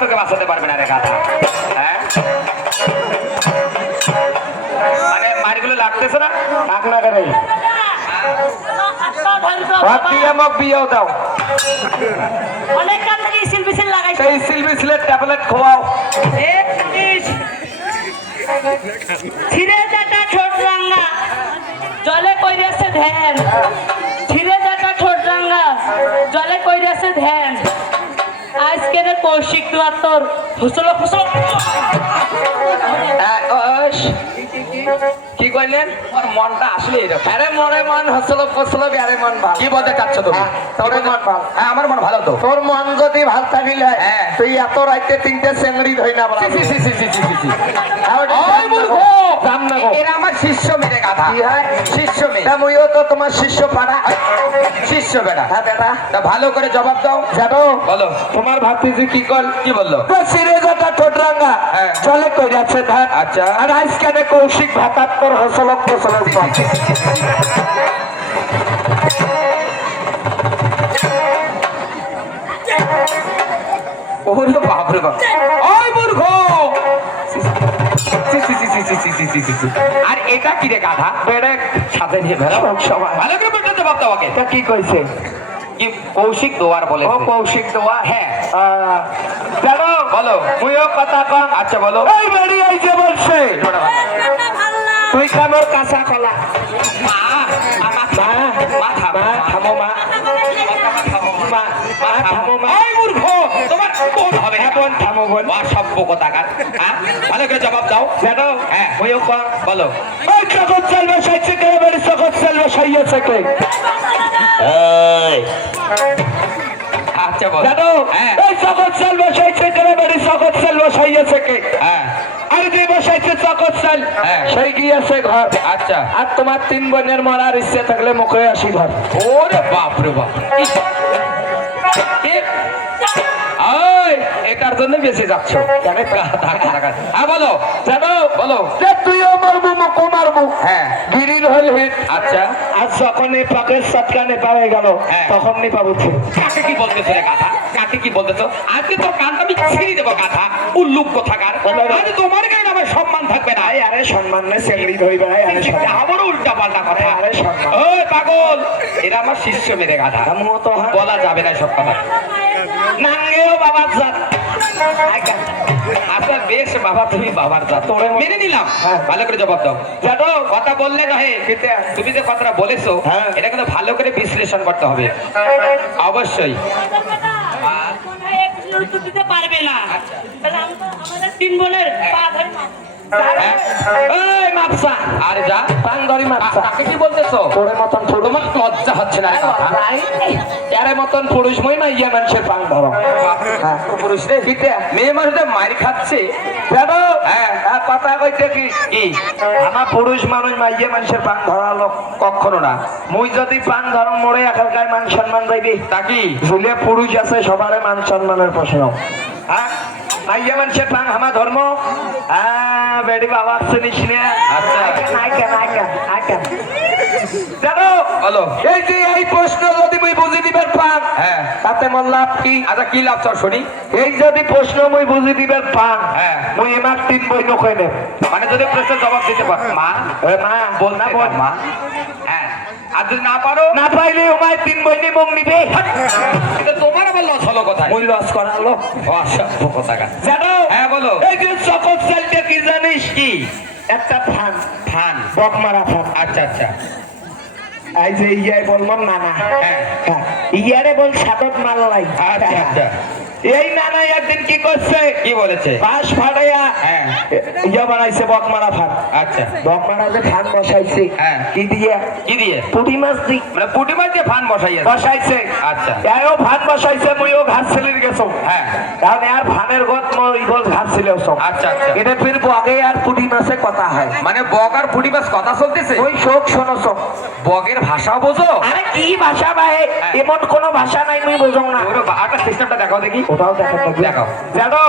তোকে বাঁচাতে পারবে না রে গাধা। হ্যাঁ মানে মারিগুলো লাগতেছে না? থাক না রে ভাই, ভাত দিয়ে মোক বিয়েও দাও, অনেক কাল থেকে সিল বিছিল লাগাইছে। সেই সিলবিসিলের ট্যাবলেট খাওয়াও। ছিঁড়ে যাটা ঠোঁট রাঙ্গা জলে কইরেছে ধ্যান, ছিঁড়ে যাটা ঠোঁট রাঙ্গা জলে কইরেছে ধ্যান। আজকের কৌশিক দুয়ার তোর ফুসলো ফুসলো। কি কইলেন? ওর মনটা আসলে এরকম। আরে মনে মন হসল ফসল আরে মন ভালো। কি বলতে চাচ্ছ তুমি? তোর মন ভালো? হ্যাঁ আমার মন ভালো তো। তোর মন যদি ভাল থাকিলে হ্যাঁ। তুই এত রাইতে তিনটে চেংড়ি ধই না বলা। সি, C, C, C, C, C, সি। ওই মূর্খ! জাম না গো। এরা আমার শিষ্য মেয়ে গাধা। কি হয়? শিষ্য মেয়ে। তা মুইও তো তোমার শিষ্য পাড়া। শিষ্য বেটা। হ্যাঁ বেটা, তা ভালো করে জবাব দাও। জানো বলো তোমার ভাতিজি কি কল? কি বললো? সিরে যাটা ঠোঁট রাঙ্গা হ্যাঁ। চলে কই যাচ্ছে ধান। আচ্ছা। আর আজকানে কৌশিক ভাতাত্তর হসলক ফসলক পথ। ওরে বাপ রে বাপ। ওই মূর্খ! C, C, C, C, C, C, C, C, C, C. আর এটা কি রে গাধা? বেড়ে সাথে নিয়ে বেড়াও। সব সবাই ভালো করে বলতে জবাব দাও আগে। তা কি কইছে? কি কৌশিক দোয়ার বলে? ও কৌশিক দোয়া। হ্যাঁ জানো বলো। মুইও কথা কম। আচ্ছা বলো। এই বেড়ি এই যে বলছে তুই খানোর কাঁচা কলা। মা, আমার মা মা থামো, মা থামো মা, মা মা থামো মা। ওই মূর্খ! তোমার বোন হবে না। হ্যাঁ, বোন থামো বোন। অসভ্য কথাকার। হ্যাঁ? ভালো করে জবাব দাও। জানো হ্যাঁ। মুইও কম। বলো। ওই জগৎ চাল বসাইছে কে? বেড়ি জগৎ চাল বসাইছে কে? আচ্ছা বলো। জানো হ্যাঁ। এই জগৎ চাল বসাইছে কে? বেড়ি জগৎ চাল বসাইছে কে? হ্যাঁ আর যে বসাইছে জগৎ চাল হ্যাঁ। সেই গিয়েছে ঘর। আচ্ছা। আর তোমার তিন বোনের মরার ইচ্ছে থাকলে মুখে আসি ঘর। ওরে বাপ রে বাপ। ওই এটার জন্য বেঁচে যাচ্ছ। হ্যাঁ বলো। জানো বলো। যে তুইও মারবো মুখও মারবো। হ্যাঁ গিরিল হল হিট। আচ্ছা। আর যখন এই পাকের সটকা নেপা হয়ে গেল হ্যাঁ। তখন নেপা বুঝছে। কাকে কি বলতেছো রে গাধা? কাকে কি বলতেছো? আজকে তোর কানটা আমি ছিঁড়ে দেবো গাধা। উল্লুক কোথাকার। আজ তোমার কারণে আমার সম্মান থাকবে না। আরে আরে সম্মান নেই চেংড়ি ধই বেড়াই আরে সম্মান। আবারও উল্টা পাল্টা কথা। আরে সম্মান। ওই পাগল! এরা আমার শিষ্য মেরে গাধা। আমিও তো হ্যাঁ। বলা যাবে না সব কথা। নাঙ্গেও বাবার জাত। আচ্ছা বেশ বাবা, তুমি বাবার জাত। তোরে মনে- মেনে নিলাম। হ্যাঁ। ভালো করে জবাব দাও। জানো কথা বললে নহে, কেটে আস। তুমি যে কথাটা বলেছো হ্যাঁ। এটা কিন্তু ভালো করে বিশ্লেষণ করতে হবে অবশ্যই। এক উত্তর দিতে পারবে না। তাহলে আমাদের তিন বোনের পা ধরে মাপ। হ্যাঁ? এই মাপসা আর যা পান ধরি মাপসা। তাকে কি বলতেছো? তোরে মতন পুরুষ তোমার লজ্জা হচ্ছে না রে কথা? এর মতন পুরুষ মই না ইয়ে মানুষের পান ধরো। হ্যাঁ। পুরুষ রে হিতে মেয়ে মানুষদের মার খাচ্ছে। জানো হ্যাঁ। হ্যাঁ কথা কইতে কি কি? আমার পুরুষ মানুষ মাইয়ে মানুষের পান ধরালো কখনো না। মুই যদি পান ধরম মরে এখানকার মান সম্মান যাইবি। তা কি? ঝুলে পুরুষ আছে সবারে মান সম্মানের প্রশ্ন। হ্যাঁ মাইয়ে মানুষের পান আমার ধর্ম। হ্যাঁ বেডি বাবা শুনিস না। আচ্ছা। জানো বলো। এই যে এই প্রশ্ন যদি মুই বুঝি দিবার পান হ্যাঁ। তাতে মোর লাভ কি? আচ্ছা কি লাভ চাও শুনি? এই যদি প্রশ্ন মুই বুঝি দিবার পান হ্যাঁ। মুই এমার তিন বই নখই নেব। মানে যদি প্রশ্নের জবাব দিতে পারো মা এ মা বলতে না পার বল মা। হ্যাঁ আর যদি না পারো না পাইলে ওমায় তিন বই নি মং নিবে। এটা তোমার আবার লস হলো কোথায়? মুই লস করালো। অসভ্য কথাকার। জানো হ্যাঁ বলো। এই যে চকত চালটা কি জানিস? কি? একটা ফান ফান। বক মারা ফান। আচ্ছা আচ্ছা। এই যে ইয়াই বললাম নানা। হ্যাঁ। হ্যাঁ, ইয়ারে বল সাদত মাল্লাই। আচ্ছা আচ্ছা। এই নানা একদিন কি করছে? কি বলেছে? বাঁশ ফাটাইয়া হ্যাঁ। ইয়া বানাইছে বক মারা ফান। আচ্ছা। বক মারা যে ফান বসাইছে হ্যাঁ। কি দিয়ে? কি দিয়ে? পুঁটি মাছ দি মানে পুঁটি মাছ দিয়ে ফান বসাইয়াছে। বসাইছে। আচ্ছা। এও ফান বসাইছে মুইও ঘাস ছেলির গেছো। হ্যাঁ। কারণ আর ফানের গত মই বল ঘাস ছিল সব। আচ্ছা আচ্ছা। এটা ফির বগে আর পুঁটি মাছে কথা হয়। মানে বগ আর পুঁটি মাছ কথা চলতেছে? ওই শোক শোনো সব। বগের ভাষা বোঝো? আরে কি ভাষা ভাই? এমন কোনো ভাষা নাই মুই বুঝং না। ওর একটা সিস্টেমটা দেখাও দেখি। ওটাও দেখো দেখাও। জানো